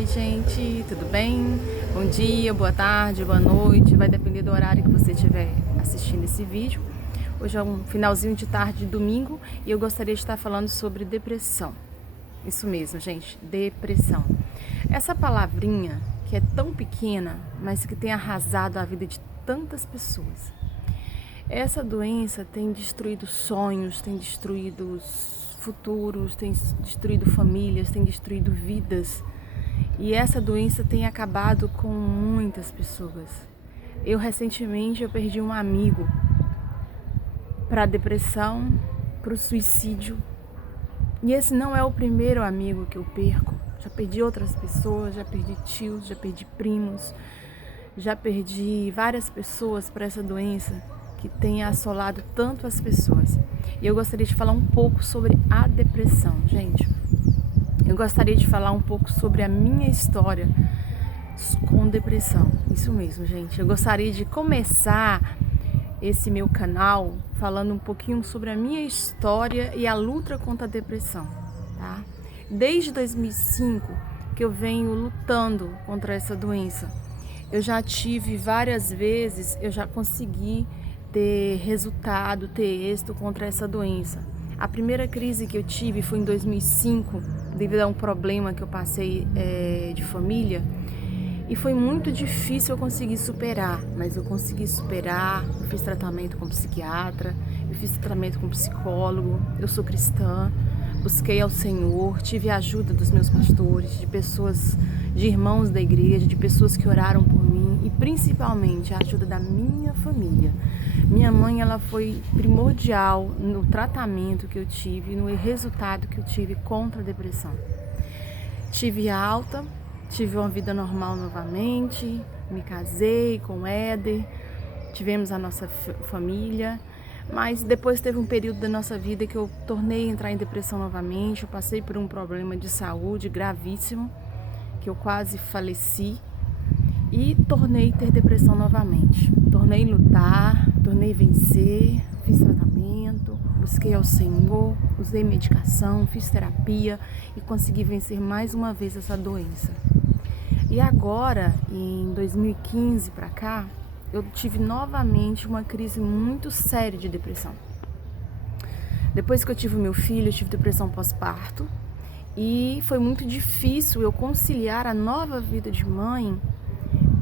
Oi gente, tudo bem? Bom dia, boa tarde, boa noite, vai depender do horário que você estiver assistindo esse vídeo. Hoje é um finalzinho de tarde de domingo e eu gostaria de estar falando sobre depressão. Isso mesmo, gente, depressão. Essa palavrinha que é tão pequena, mas que tem arrasado a vida de tantas pessoas. Essa doença tem destruído sonhos, tem destruído futuros, tem destruído famílias, tem destruído vidas. E essa doença tem acabado com muitas pessoas. Recentemente eu perdi um amigo para a depressão, para o suicídio. E esse não é o primeiro amigo que eu perco. Já perdi outras pessoas, já perdi tios, já perdi primos, já perdi várias pessoas para essa doença que tem assolado tanto as pessoas. E eu gostaria de falar um pouco sobre a depressão, gente. Eu gostaria de falar um pouco sobre a minha história com depressão. Isso mesmo, gente. Eu gostaria de começar esse meu canal falando um pouquinho sobre a minha história e a luta contra a depressão, tá? Desde 2005 que eu venho lutando contra essa doença. Eu já tive várias vezes, eu já consegui ter resultado, ter êxito contra essa doença. A primeira crise que eu tive foi em 2005, devido a um problema que eu passei de família. E foi muito difícil eu conseguir superar, mas eu consegui superar. Eu fiz tratamento com psiquiatra, eu fiz tratamento com psicólogo, eu sou cristã, busquei ao Senhor, tive a ajuda dos meus pastores, de pessoas, de irmãos da igreja, de pessoas que oraram por mim e principalmente a ajuda da minha família. Minha mãe, ela foi primordial no tratamento que eu tive, no resultado que eu tive contra a depressão. Tive alta, tive uma vida normal novamente, me casei com o Éder, tivemos a nossa família, mas depois teve um período da nossa vida que eu tornei a entrar em depressão novamente. Eu passei por um problema de saúde gravíssimo, que eu quase faleci, e tornei a ter depressão novamente. Tornei lutar, tornei vencer, fiz tratamento, busquei ao Senhor, usei medicação, fiz terapia e consegui vencer mais uma vez essa doença. E agora, em 2015 para cá, eu tive novamente uma crise muito séria de depressão. Depois que eu tive o meu filho, eu tive depressão pós-parto e foi muito difícil eu conciliar a nova vida de mãe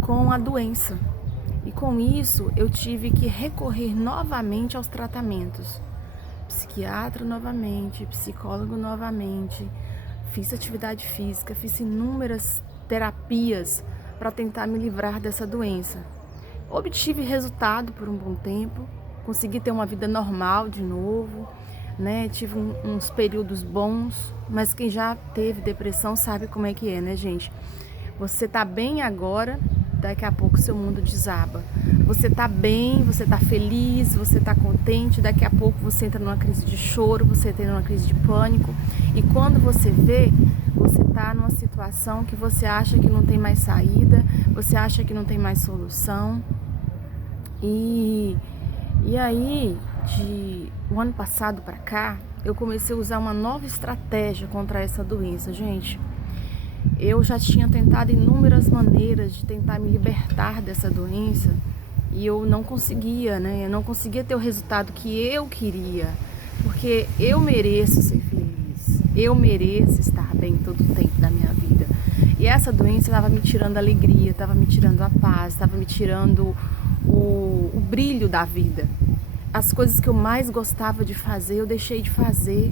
com a doença. E com isso, eu tive que recorrer novamente aos tratamentos. Psiquiatra novamente, psicólogo novamente, fiz atividade física, fiz inúmeras terapias para tentar me livrar dessa doença. Obtive resultado por um bom tempo, consegui ter uma vida normal de novo, né? Tive uns períodos bons, mas quem já teve depressão sabe como é que é, né, gente? Você tá bem agora, daqui a pouco seu mundo desaba. Você tá bem, você tá feliz, você tá contente, daqui a pouco você entra numa crise de choro, você entra numa crise de pânico. E quando você vê, você tá numa situação que você acha que não tem mais saída, você acha que não tem mais solução. E aí, o ano passado para cá, eu comecei a usar uma nova estratégia contra essa doença, gente. Eu já tinha tentado inúmeras maneiras de tentar me libertar dessa doença e eu não conseguia, né? Eu não conseguia ter o resultado que eu queria, porque eu mereço ser feliz, eu mereço estar bem todo o tempo da minha vida. E essa doença estava me tirando a alegria, estava me tirando a paz, estava me tirando o brilho da vida. As coisas que eu mais gostava de fazer, eu deixei de fazer.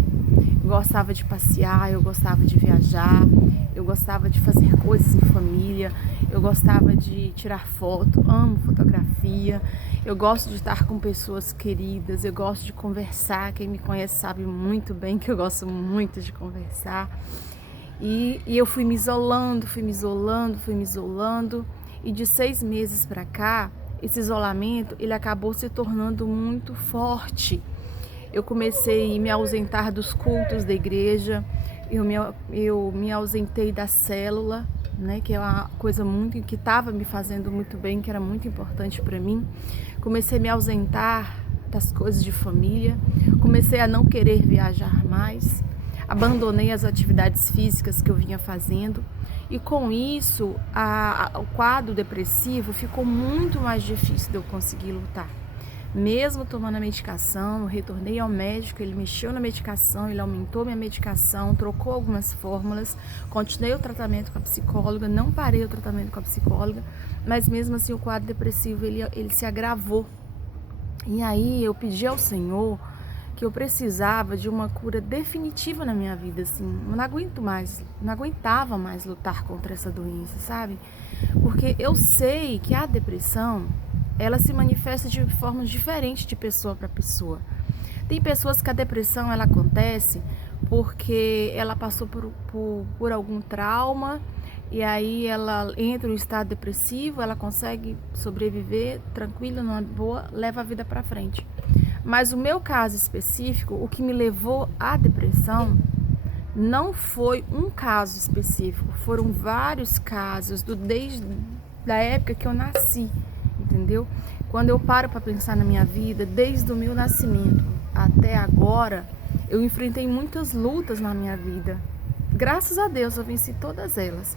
Eu gostava de passear, eu gostava de viajar, eu gostava de fazer coisas em família, eu gostava de tirar foto, amo fotografia, eu gosto de estar com pessoas queridas, eu gosto de conversar. Quem me conhece sabe muito bem que eu gosto muito de conversar. E eu fui me isolando, e de 6 meses para cá, esse isolamento, ele acabou se tornando muito forte. Eu comecei a me ausentar dos cultos da igreja, eu me ausentei da célula, né, que é uma coisa muito que estava me fazendo muito bem, que era muito importante para mim. Comecei a me ausentar das coisas de família, comecei a não querer viajar mais. abandonei as atividades físicas que eu vinha fazendo e com isso o quadro depressivo ficou muito mais difícil de eu conseguir lutar. Mesmo tomando a medicação, eu retornei ao médico, ele mexeu na medicação, ele aumentou minha medicação, trocou algumas fórmulas, continuei o tratamento com a psicóloga, não parei o tratamento com a psicóloga, mas mesmo assim o quadro depressivo ele se agravou. E aí eu pedi ao Senhor que eu precisava de uma cura definitiva na minha vida, assim, eu não aguentava mais lutar contra essa doença, sabe? Porque eu sei que a depressão, ela se manifesta de formas diferentes de pessoa para pessoa. Tem pessoas que a depressão, ela acontece porque ela passou por algum trauma e aí ela entra em um estado depressivo, ela consegue sobreviver tranquila, numa boa, leva a vida para frente. Mas o meu caso específico, o que me levou à depressão, não foi um caso específico, foram vários casos desde a época que eu nasci, entendeu? Quando eu paro para pensar na minha vida, desde o meu nascimento até agora, eu enfrentei muitas lutas na minha vida. Graças a Deus eu venci todas elas.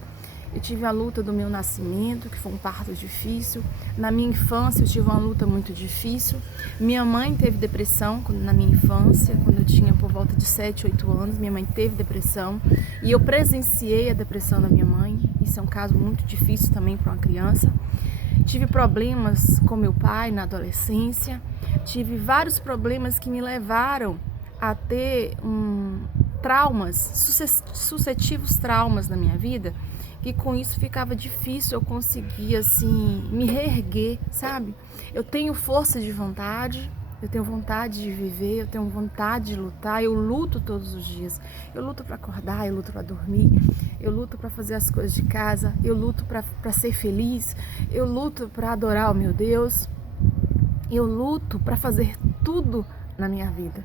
Eu tive a luta do meu nascimento, que foi um parto difícil. Na minha infância eu tive uma luta muito difícil. Minha mãe teve depressão na minha infância, quando eu tinha por volta de 7, 8 anos. Minha mãe teve depressão e eu presenciei a depressão da minha mãe. Isso é um caso muito difícil também para uma criança. Tive problemas com meu pai na adolescência. Tive vários problemas que me levaram a ter traumas, sucessivos traumas na minha vida, que com isso ficava difícil eu conseguir, assim, me reerguer, sabe? Eu tenho força de vontade, eu tenho vontade de viver, eu tenho vontade de lutar, eu luto todos os dias. Eu luto para acordar, eu luto para dormir, eu luto para fazer as coisas de casa, eu luto para ser feliz, eu luto para adorar o meu Deus, eu luto para fazer tudo na minha vida.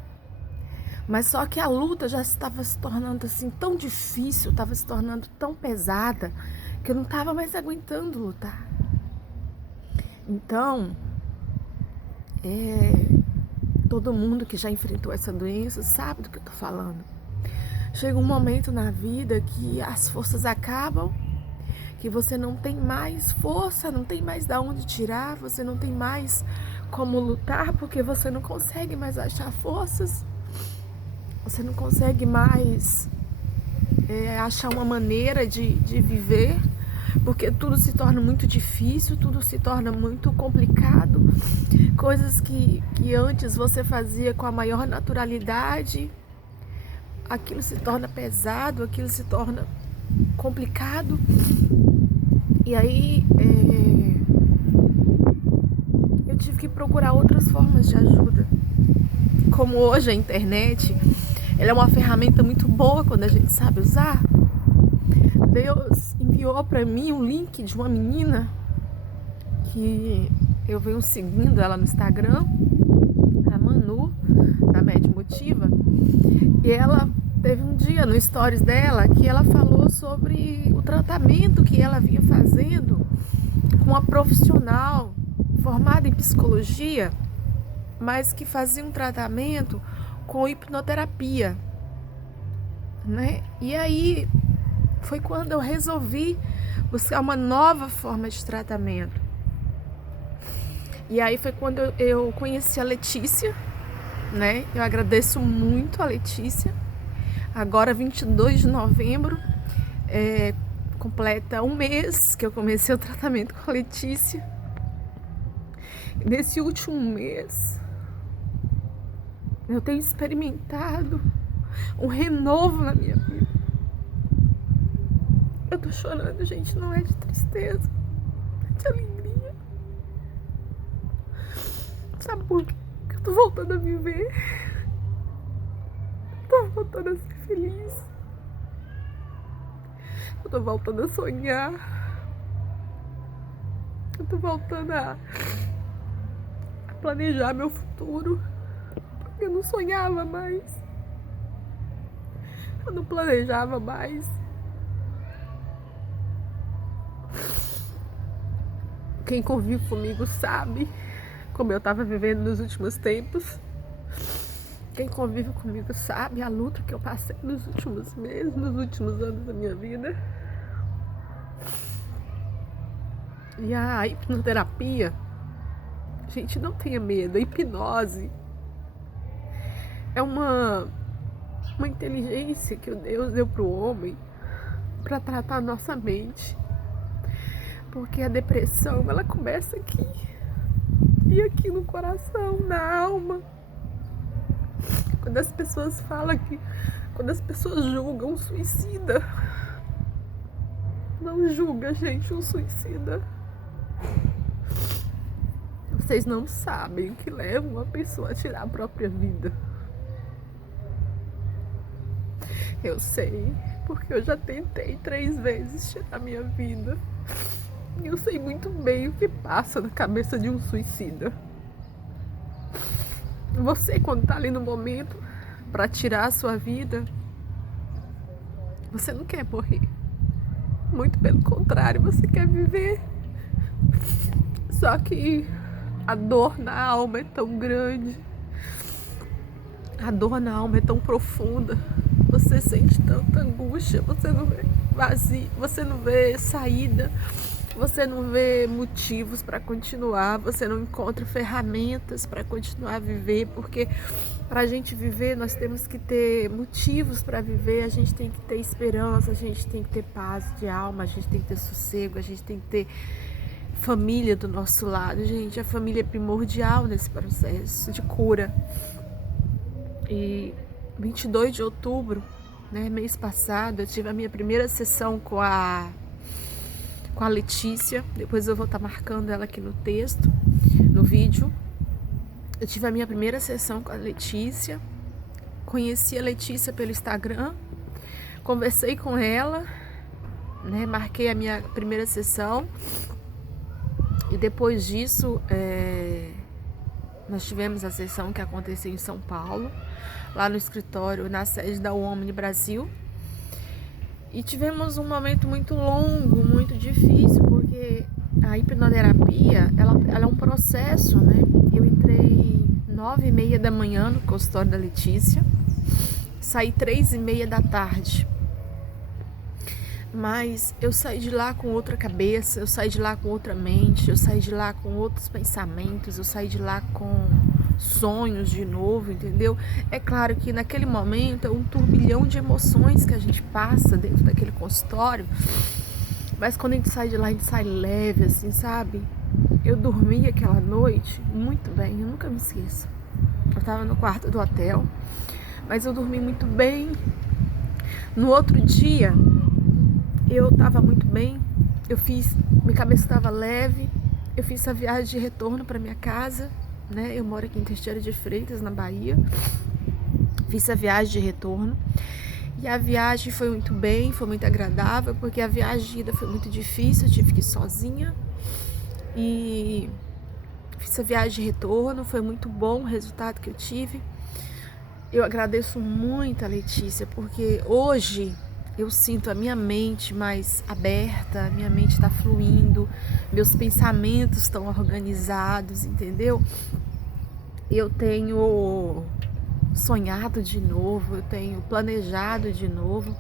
Mas só que a luta já estava se tornando assim tão difícil, estava se tornando tão pesada, que eu não estava mais aguentando lutar. Então, todo mundo que já enfrentou essa doença sabe do que eu estou falando. Chega um momento na vida que as forças acabam, que você não tem mais força, não tem mais de onde tirar, você não tem mais como lutar, porque você não consegue mais achar forças. Você não consegue mais achar uma maneira de viver, porque tudo se torna muito difícil, tudo se torna muito complicado. Coisas que antes você fazia com a maior naturalidade, aquilo se torna pesado, aquilo se torna complicado. E aí eu tive que procurar outras formas de ajuda. Como hoje a internet, ela é uma ferramenta muito boa quando a gente sabe usar. Deus enviou para mim um link de uma menina que eu venho seguindo ela no Instagram, a Manu, da Média Motiva, e ela teve um dia no stories dela que ela falou sobre o tratamento que ela vinha fazendo com uma profissional formada em psicologia, mas que fazia um tratamento com hipnoterapia, né? E aí foi quando eu resolvi buscar uma nova forma de tratamento. E aí foi quando eu conheci a Letícia, né? Eu agradeço muito a Letícia. Agora, 22 de novembro, completa um mês que eu comecei o tratamento com a Letícia. Nesse último mês, eu tenho experimentado um renovo na minha vida. Eu tô chorando, gente, não é de tristeza, é de alegria. Sabe por quê? Eu tô voltando a viver. Eu tô voltando a ser feliz. Eu tô voltando a sonhar. Eu tô voltando a planejar meu futuro. Eu não sonhava mais. Eu não planejava mais. Quem convive comigo sabe como eu estava vivendo nos últimos tempos. Quem convive comigo sabe a luta que eu passei nos últimos meses, nos últimos anos da minha vida. E a hipnoterapia, gente, não tenha medo. A hipnose é uma inteligência que Deus deu para o homem para tratar a nossa mente. Porque a depressão, ela começa aqui. E aqui no coração, na alma. Quando as pessoas falam que... Quando as pessoas julgam um suicida, não julga, gente, um suicida. Vocês não sabem o que leva uma pessoa a tirar a própria vida. Eu sei, porque eu já tentei 3 vezes tirar minha vida. E eu sei muito bem o que passa na cabeça de um suicida. Você, quando tá ali no momento para tirar a sua vida, você não quer morrer. Muito pelo contrário, você quer viver. Só que a dor na alma é tão grande. A dor na alma é tão profunda. Você sente tanta angústia, você não vê vazio, você não vê saída, você não vê motivos para continuar, você não encontra ferramentas para continuar a viver, porque para a gente viver nós temos que ter motivos para viver, a gente tem que ter esperança, a gente tem que ter paz de alma, a gente tem que ter sossego, a gente tem que ter família do nosso lado, gente. A família é primordial nesse processo de cura. E 22 de outubro, né, mês passado, eu tive a minha primeira sessão com a Letícia. Depois eu vou estar marcando ela aqui no texto, no vídeo. Eu tive a minha primeira sessão com a Letícia. Conheci a Letícia pelo Instagram, conversei com ela, né, marquei a minha primeira sessão. E depois disso, nós tivemos a sessão que aconteceu em São Paulo, lá no escritório, na sede da Omni Brasil. E tivemos um momento muito longo, muito difícil, porque a hipnoterapia, ela é um processo, né? Eu entrei 9h30 da manhã no consultório da Letícia, saí 3h30 da tarde. Mas eu saí de lá com outra cabeça, eu saí de lá com outra mente, eu saí de lá com outros pensamentos, eu saí de lá com sonhos de novo, entendeu? É claro que naquele momento é um turbilhão de emoções que a gente passa dentro daquele consultório, mas quando a gente sai de lá, a gente sai leve, assim, sabe? Eu dormi aquela noite muito bem, eu nunca me esqueço. Eu tava no quarto do hotel, mas eu dormi muito bem. No outro dia, eu estava muito bem, minha cabeça estava leve, eu fiz a viagem de retorno para minha casa, né? Eu moro aqui em Teixeira de Freitas, na Bahia. Fiz a viagem de retorno e a viagem foi muito bem, foi muito agradável, porque a viagem de ida foi muito difícil, eu tive que ir sozinha. E fiz a viagem de retorno, foi muito bom o resultado que eu tive. Eu agradeço muito a Letícia, porque hoje eu sinto a minha mente mais aberta, minha mente está fluindo, meus pensamentos estão organizados, entendeu? Eu tenho sonhado de novo, eu tenho planejado de novo.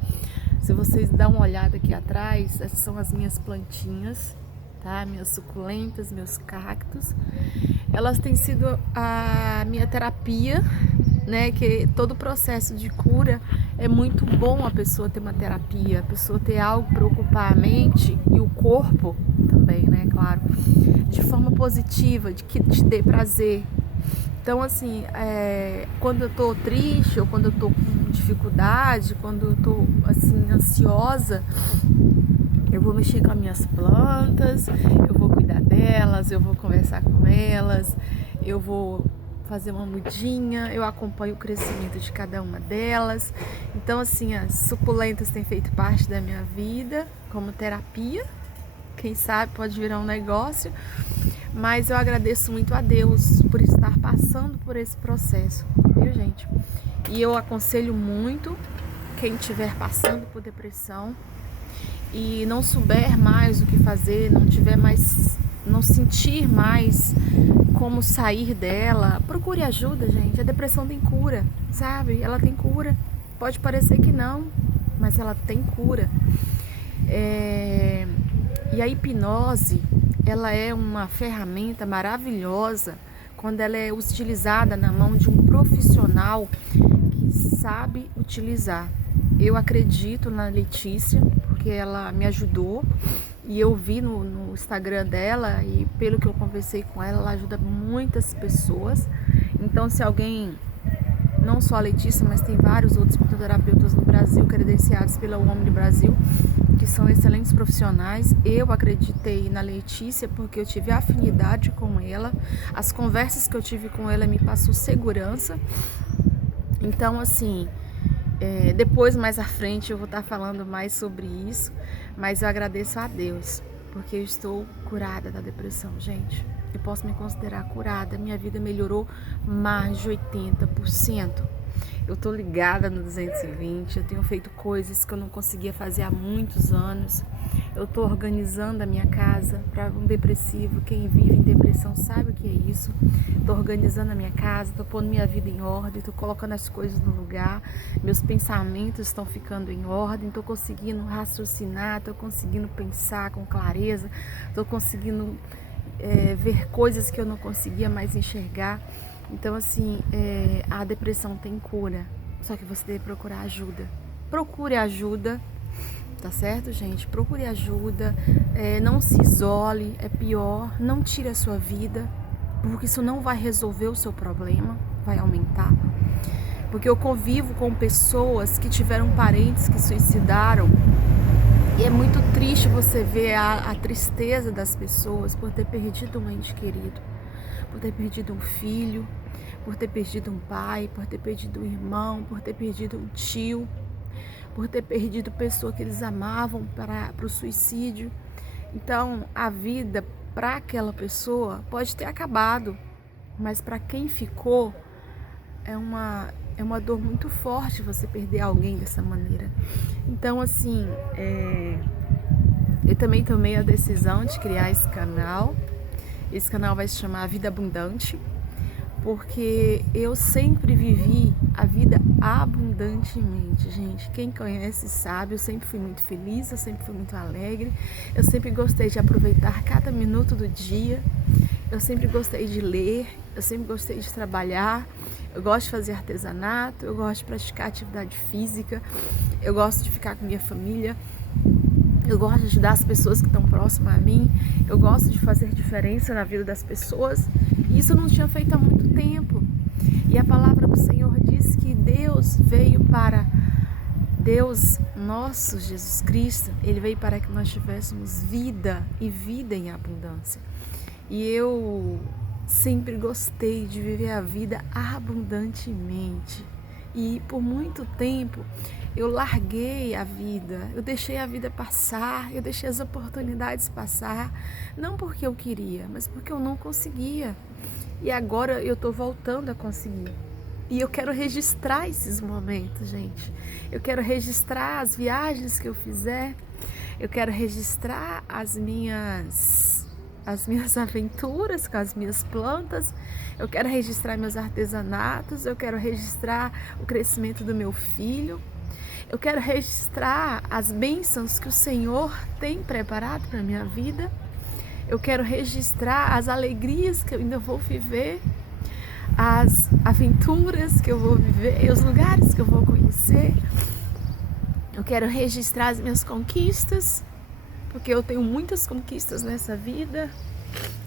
Se vocês dão uma olhada aqui atrás, essas são as minhas plantinhas, tá? Minhas suculentas, meus cactos. Elas têm sido a minha terapia, né? Que todo o processo de cura é muito bom a pessoa ter uma terapia, a pessoa ter algo para ocupar a mente e o corpo também, né? Claro, de forma positiva, de que te dê prazer. Então, assim, quando eu tô triste ou quando eu tô com dificuldade, quando eu tô, assim, ansiosa, eu vou mexer com as minhas plantas, eu vou cuidar delas, eu vou conversar com elas, eu vou fazer uma mudinha, eu acompanho o crescimento de cada uma delas. Então, assim, as suculentas têm feito parte da minha vida como terapia. Quem sabe pode virar um negócio. Mas eu agradeço muito a Deus por estar passando por esse processo, viu, gente? E eu aconselho muito quem estiver passando por depressão e não souber mais o que fazer, não tiver mais não sentir mais como sair dela, procure ajuda, gente. A depressão tem cura, sabe? Ela tem cura. Pode parecer que não, mas ela tem cura. E a hipnose, ela é uma ferramenta maravilhosa quando ela é utilizada na mão de um profissional que sabe utilizar. Eu acredito na Letícia, porque ela me ajudou e eu vi no Instagram dela e pelo que eu conversei com ela, ela ajuda muitas pessoas. Então, se alguém, não só a Letícia, mas tem vários outros hipnoterapeutas no Brasil, credenciados pela Omni Brasil, que são excelentes profissionais. Eu acreditei na Letícia porque eu tive afinidade com ela. As conversas que eu tive com ela me passou segurança. Então, assim, depois, mais à frente, eu vou estar falando mais sobre isso, mas eu agradeço a Deus, porque eu estou curada da depressão, gente. Eu posso me considerar curada, minha vida melhorou mais de 80%. Eu tô ligada no 220, eu tenho feito coisas que eu não conseguia fazer há muitos anos. Eu tô organizando a minha casa para um depressivo. Quem vive em depressão sabe o que é isso. Tô organizando a minha casa, tô pondo minha vida em ordem, tô colocando as coisas no lugar. Meus pensamentos estão ficando em ordem, tô conseguindo raciocinar, tô conseguindo pensar com clareza, tô conseguindo ver coisas que eu não conseguia mais enxergar. Então, assim, a depressão tem cura, só que você deve procurar ajuda. Procure ajuda, tá certo, gente? Procure ajuda, não se isole, é pior, não tire a sua vida, porque isso não vai resolver o seu problema, vai aumentar. Porque eu convivo com pessoas que tiveram parentes que suicidaram, e é muito triste você ver a tristeza das pessoas por ter perdido um ente querido, por ter perdido um filho, por ter perdido um pai, por ter perdido um irmão, por ter perdido um tio, por ter perdido pessoa que eles amavam para o suicídio. Então, a vida para aquela pessoa pode ter acabado, mas para quem ficou, é uma dor muito forte você perder alguém dessa maneira. Então, assim, eu também tomei a decisão de criar esse canal. Esse canal vai se chamar Vida Abundante, porque eu sempre vivi a vida abundantemente, gente. Quem conhece sabe, eu sempre fui muito feliz, eu sempre fui muito alegre, eu sempre gostei de aproveitar cada minuto do dia, eu sempre gostei de ler, eu sempre gostei de trabalhar, eu gosto de fazer artesanato, eu gosto de praticar atividade física, eu gosto de ficar com minha família, eu gosto de ajudar as pessoas que estão próximas a mim, eu gosto de fazer diferença na vida das pessoas, e isso eu não tinha feito há muito tempo. E a palavra do Senhor diz que Deus, nosso Jesus Cristo, Ele veio para que nós tivéssemos vida e vida em abundância. E eu sempre gostei de viver a vida abundantemente. E por muito tempo eu larguei a vida, eu deixei a vida passar, eu deixei as oportunidades passar, não porque eu queria, mas porque eu não conseguia. E agora eu estou voltando a conseguir. E eu quero registrar esses momentos, gente. Eu quero registrar as viagens que eu fizer, eu quero registrar as minhas aventuras com as minhas plantas, eu quero registrar meus artesanatos, eu quero registrar o crescimento do meu filho, eu quero registrar as bênçãos que o Senhor tem preparado para a minha vida, eu quero registrar as alegrias que eu ainda vou viver, as aventuras que eu vou viver, os lugares que eu vou conhecer, eu quero registrar as minhas conquistas, porque eu tenho muitas conquistas nessa vida.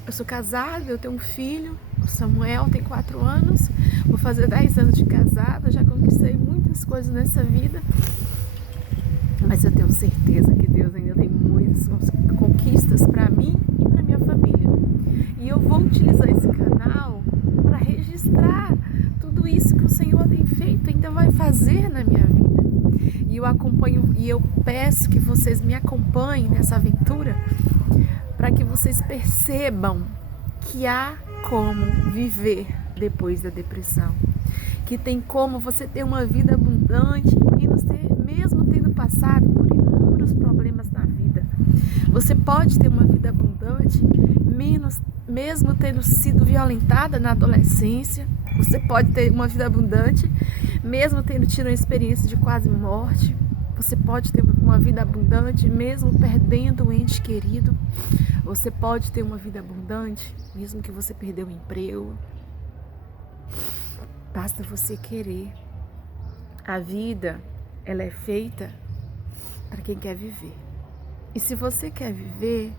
Eu sou casada, eu tenho um filho, o Samuel tem 4 anos, vou fazer 10 anos de casada, já conquistei muitas coisas nessa vida, mas eu tenho certeza que Deus ainda tem muitas conquistas para mim e para minha família. E eu vou utilizar esse canal para registrar tudo isso que o Senhor tem feito e ainda vai fazer na minha vida. E eu acompanho e eu peço que vocês me acompanhem nessa aventura para que vocês percebam que há como viver depois da depressão, que tem como você ter uma vida abundante e mesmo tendo passado por inúmeros problemas na vida. Você pode ter uma vida abundante mesmo tendo sido violentada na adolescência. Você pode ter uma vida abundante, mesmo tendo tido uma experiência de quase morte. Você pode ter uma vida abundante, mesmo perdendo um ente querido. Você pode ter uma vida abundante, mesmo que você perdeu o emprego. Basta você querer. A vida, ela é feita para quem quer viver. E se você quer viver,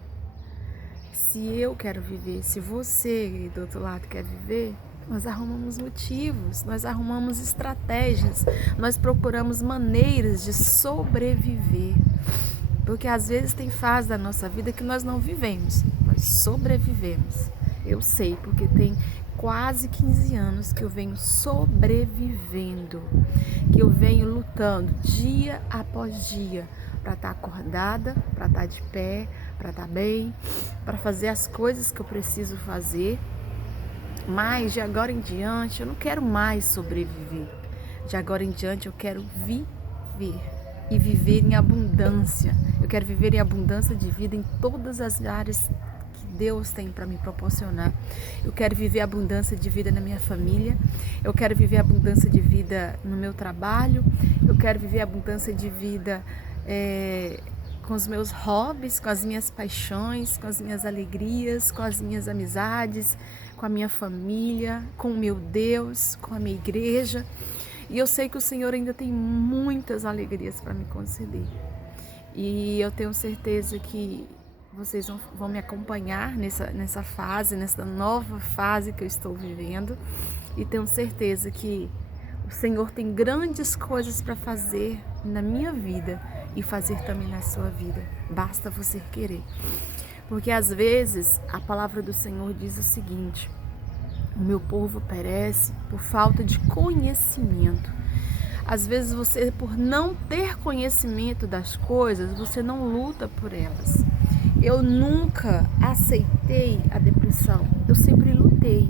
se eu quero viver, se você do outro lado quer viver, nós arrumamos motivos, nós arrumamos estratégias, nós procuramos maneiras de sobreviver. Porque às vezes tem fases da nossa vida que nós não vivemos, nós sobrevivemos. Eu sei, porque tem quase 15 anos que eu venho sobrevivendo, que eu venho lutando dia após dia para estar acordada, para estar de pé, para estar bem, para fazer as coisas que eu preciso fazer. Mas de agora em diante eu não quero mais sobreviver. De agora em diante eu quero viver e viver em abundância. Eu quero viver em abundância de vida em todas as áreas que Deus tem para me proporcionar. Eu quero viver abundância de vida na minha família. Eu quero viver abundância de vida no meu trabalho. Eu quero viver abundância de vida com os meus hobbies, com as minhas paixões, com as minhas alegrias, com as minhas amizades, com a minha família, com o meu Deus, com a minha igreja. E eu sei que o Senhor ainda tem muitas alegrias para me conceder. E eu tenho certeza que vocês vão me acompanhar nessa fase, nessa nova fase que eu estou vivendo. E tenho certeza que o Senhor tem grandes coisas para fazer na minha vida e fazer também na sua vida. Basta você querer. Porque às vezes a palavra do Senhor diz o seguinte: o meu povo perece por falta de conhecimento. Às vezes você, por não ter conhecimento das coisas, você não luta por elas. Eu nunca aceitei a depressão, eu sempre lutei.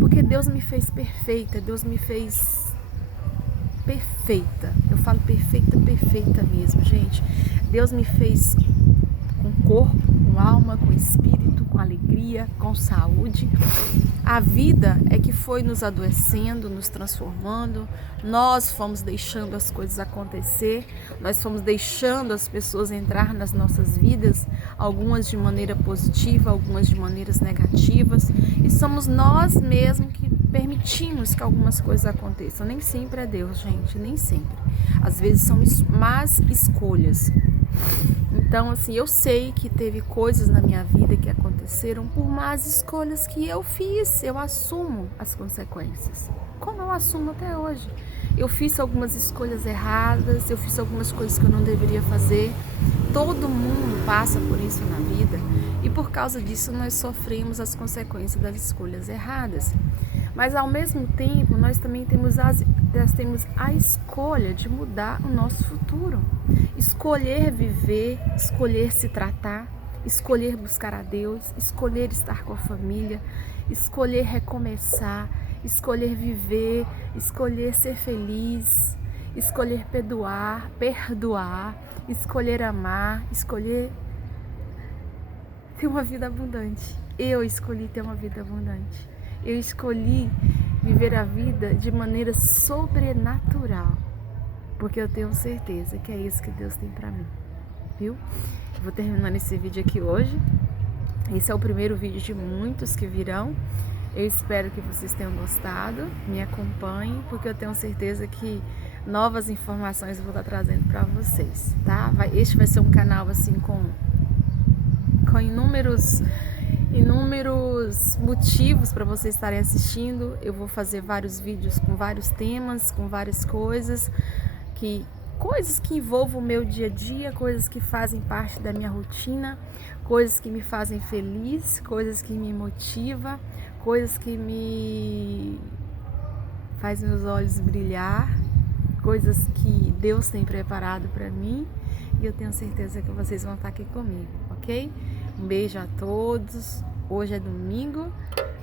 Porque Deus me fez perfeita, Deus me fez perfeita. Eu falo perfeita, perfeita mesmo, gente. Deus me fez com corpo, com alma, com espírito, com alegria, com saúde. A vida é que foi nos adoecendo, nos transformando. Nós fomos deixando as coisas acontecer. Nós fomos deixando as pessoas entrar nas nossas vidas, algumas de maneira positiva, algumas de maneiras negativas. E somos nós mesmos que permitimos que algumas coisas aconteçam. Nem sempre é Deus, gente, nem sempre. Às vezes são más escolhas. Então, assim, eu sei que teve coisas na minha vida que aconteceram por más escolhas que eu fiz. Eu assumo as consequências, como eu assumo até hoje. Eu fiz algumas escolhas erradas, eu fiz algumas coisas que eu não deveria fazer. Todo mundo passa por isso na vida e por causa disso nós sofremos as consequências das escolhas erradas. Mas ao mesmo tempo nós também temos a escolha de mudar o nosso futuro. Escolher viver, escolher se tratar, escolher buscar a Deus, escolher estar com a família, escolher recomeçar, escolher viver, escolher ser feliz, escolher perdoar, escolher amar, escolher ter uma vida abundante. Eu escolhi ter uma vida abundante. Eu escolhi viver a vida de maneira sobrenatural, porque eu tenho certeza que é isso que Deus tem para mim, viu? Vou terminando esse vídeo aqui hoje. Esse é o primeiro vídeo de muitos que virão. Eu espero que vocês tenham gostado, me acompanhem, porque eu tenho certeza que novas informações eu vou estar trazendo para vocês, tá? Este vai ser um canal assim com inúmeros motivos para vocês estarem assistindo. Eu vou fazer vários vídeos com vários temas, com várias coisas que envolvam o meu dia a dia, coisas que fazem parte da minha rotina, coisas que me fazem feliz, coisas que me motivam, coisas que me faz meus olhos brilhar, coisas que Deus tem preparado para mim, e eu tenho certeza que vocês vão estar aqui comigo, ok? Um beijo a todos. Hoje é domingo,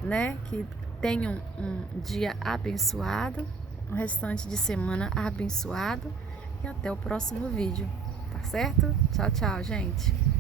né? Que tenham um dia abençoado, um restante de semana abençoado, e até o próximo vídeo, tá certo? Tchau, tchau, gente!